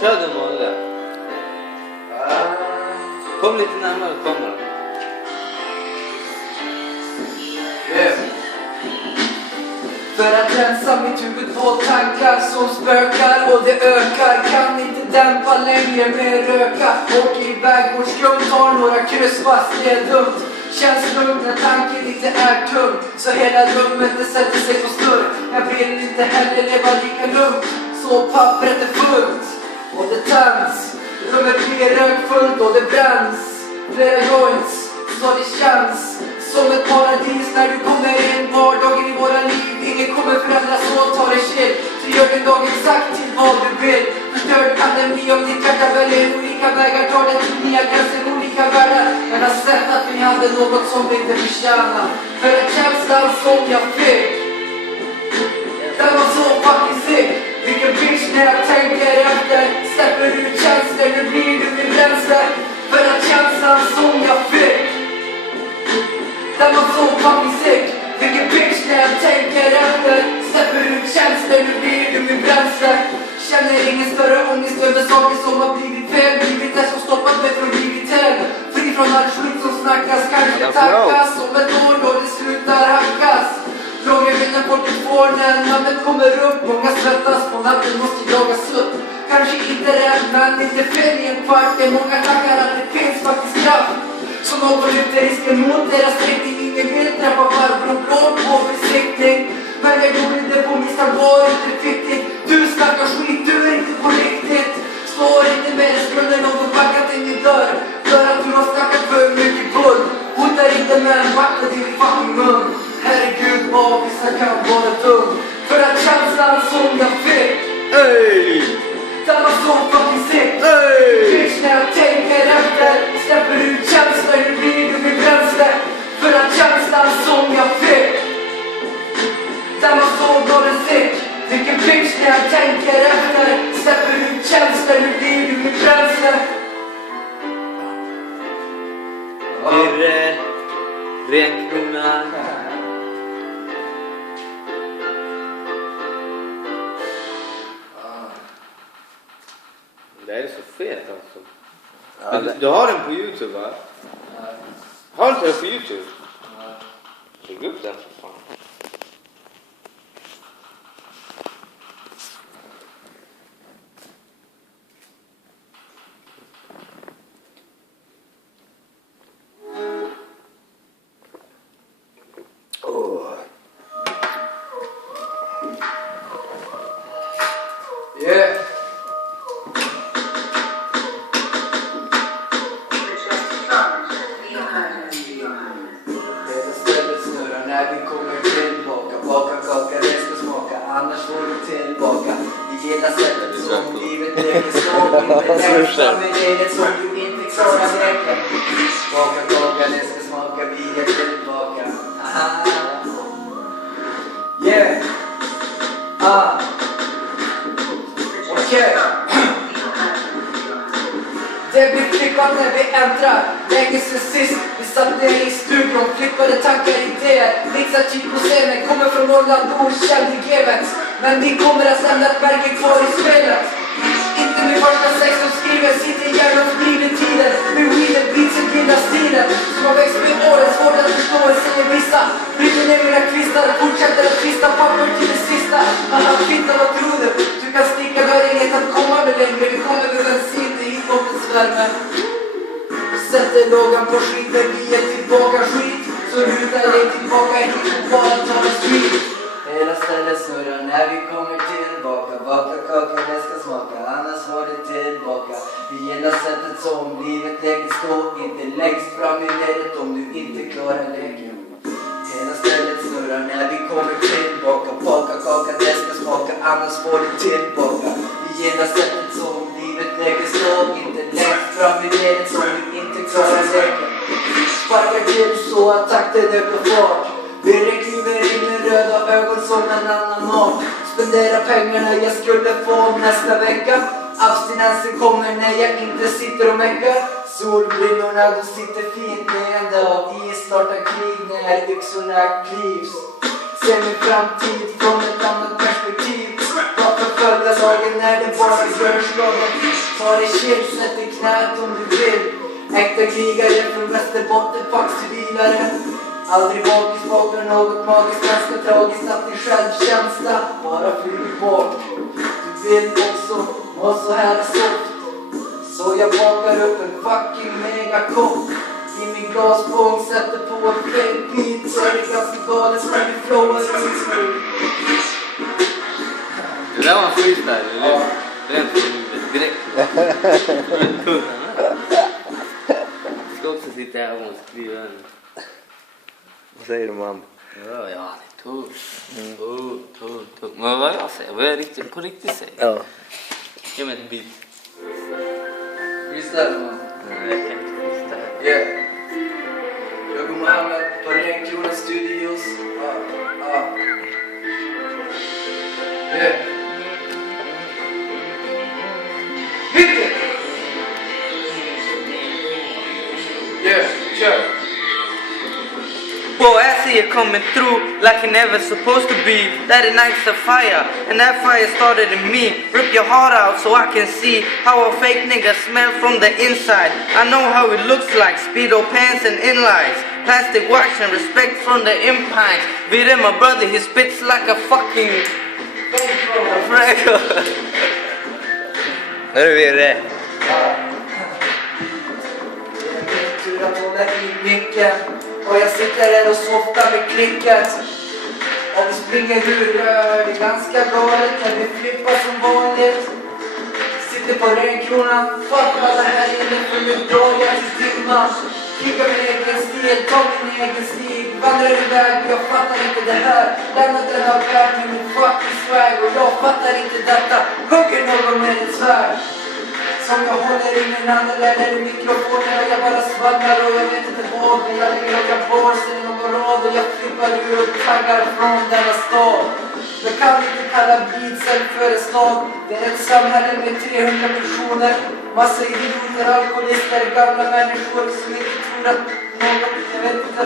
Kör den vanliga. Kom lite närmare kameran. För att rensa mitt huvud på tankar som spökar och det ökar. Kan inte dämpa längre med röka. Och iväg vår skuld tar några kryss fast det är dumt. Känns lugnt när tanken inte är tung. Så hela rummet det sätter sig på snurr. Jag vill inte heller leva lika lugnt. Så pappret är fullt och det tänds. Rummet blir rökfullt och det bränns. Flera joints så det känns som ett paradis när du kommer in. Vardagen i våra liv, ingen kommer förändras så ta det chill. Så gör din dag exakt till vad du vill. Förstörd kan den bli om ditt hjärta väljer olika vägar. Tar den till nya gränser, olika världar. Men har sett att vi hade något som vi inte förtjänar. För en känslan som jag fick, den var så fucking sick. Vilken bitch när jag tänker efter. Släpper ut känslor, nu blir du min bränsle. För en känslan som jag fick, den var så fucking sick. Vilken bitch när jag tänker efter. Släpper ut känslor, nu blir du min bränsle. Känner ingen större ångest över saker som har blivit fel. Blivit det som stoppat mig från blivit hem. Fri från allt skit som snackas. Kanske tackas om ett år då det slutar hackas. Frågevinnen folk i tvårnen. Namnet kommer upp. Många svettas på natten måste jagas upp. Kanske inte rätt men inte fel i en kvart. Det är många tackar att det finns faktiskt kraft. Så någon lyfter risken mot deras riktning. Ingen vill träffa farbror blå på besiktning. Men jag gjorde det på misstag, var inte fiktigt. Du snackar skit, du är inte på riktigt. Står inte med dig skulden om du backat in i dörr. För att du har snackat för mycket bull. Hotar inte med en vakta din fucking mun. Herregud vad vissa kan vara tung. För att känslan som jag fick, Ey! den var så fucking sick. Bitch när jag tänker efter. Släpper ut känslor, nu blir du min bränsle. För att känslan som jag fick, den var så dålig sick. Vilken bitch när jag tänker efter. Släpper ut känslor, nu blir du min bränsle. Birre, renkrona. Det är så fet alltså. Men du har den på YouTube va? Har du inte den på YouTube? Lägg upp den för fan. Yeah. När vi kommer tillbaka, baka kaka, det ska smaka, annars får du tillbaka. Vi gillar sättet som livet leker stå, inte längsta med det som du inte klarar leken. Baka kaka, det ska smaka, vi är tillbaka. Yeah. Okej. Det blir flippat när vi äntrar. Länge sen sist vi satt ner i studion. Flippade tankar, idéer. Mixar tid på scenen. Kommer från Norrland, okända gamet. Men vi kommer att lämna ett verk kvar i spelet. Inte min första sex som skriver. Sitter gärna och skriver tiden. Med weeden, beatsen, gillar stilen. Som har växt med åren, svårt att förstå, säger vissa. Bryter ner mina kvistar, fortsätter att twista papper till det sista. Alla fintar, vad tror du? Du kan sticka, du har inget att komma med längre. Vi kommer med bensin till hiphopens värme. Sätter lågan på skiten, vi är tillbaka skit. Så rutar dig tillbaka hit och bara tar en street. Hela stället snurrar när vi kommer tillbaka. Baka kaka, det ska smaka, annars var det tillbaka. Vi gillar sättet som livet leker stå. Inte längst fram i ledet om du inte klarar leken. Hela stället snurrar när vi kommer tillbaka. Baka kaka, det ska smaka, annars får det tillbaka. Vi gillar sättet som livet leker stå. Inte längst fram i ledet som du inte klarar leken. Sparkar till så att takten ökar fart. Birre kliver in med röda ögon som en annan art. Spendera pengarna jag skulle få nästa vecka. Abstinensen kommer när jag inte sitter och meckar. Solbrilorna de sitter fint leende av is. Startar krig när yxorna klivs. Ser min framtid från ett annat perspektiv. Varför sköldar lagen när det bara gör slagen. Ta det chill, sätt i knät om du vill. Äkta krigare från Västerbotten, fuck civilare. Aldrig bakis bakom något magiskt, ganska tragiskt att din självkänsla bara flyger bort. Du vill också må så här soft, så jag bakar upp en fucking megakopp. I min glasbång sätter på en fake beat, så är det ganska galet när vi flowar ut. Det där var en freestyle, eller hur? Rent direkt. Jag ska också sitta här och skriva en. Vad säger du, mamma? Ja, det är tungt. Tungt. Men vad jag säger, vad jag på riktigt säger. Ja. Ge mig ett beat. Freestyle, man. Nej, jag kan inte freestyle. Yeah. Jag och Mohammed på Renkrona Studios. Yeah. Hit it! Yeah, kör! Whoa, I see it coming through like it never supposed to be. That ignites the fire, and that fire started in me. Rip your heart out so I can see how a fake nigga smell from the inside. I know how it looks like, speedo pants and inlines. Plastic watch and respect from the impines. Vire, my brother, he spits like a fucking Franco. Hörru, Virre. Tur att hålla i micken. Och jag sitter här och softar med klicket. Och vi springer ur, det är ganska galet. När vi flippar som vanligt. Sitter på Renkrona, fuck alla här inne för nu drar jag till dimma. Kickar min egen stil, tar min egen stig. Vandrar iväg, jag fattar inte det här. Lämnat den här värld med min fucking swag. Och jag fattar inte detta, hugger någon med ett svärd. Som jag håller i min hand eller i mikrofonen och jag bara svaggar och jag vet inte vad. Men jag lägger några bars eller någon rad och jag flippar ur och taggar från denna stad. Jag kan inte kalla beatsen för en stad. Det är ett samhälle med 300 personer. Massa idioter, alkoholister, gamla människor som inte tror att något, jag vet inte.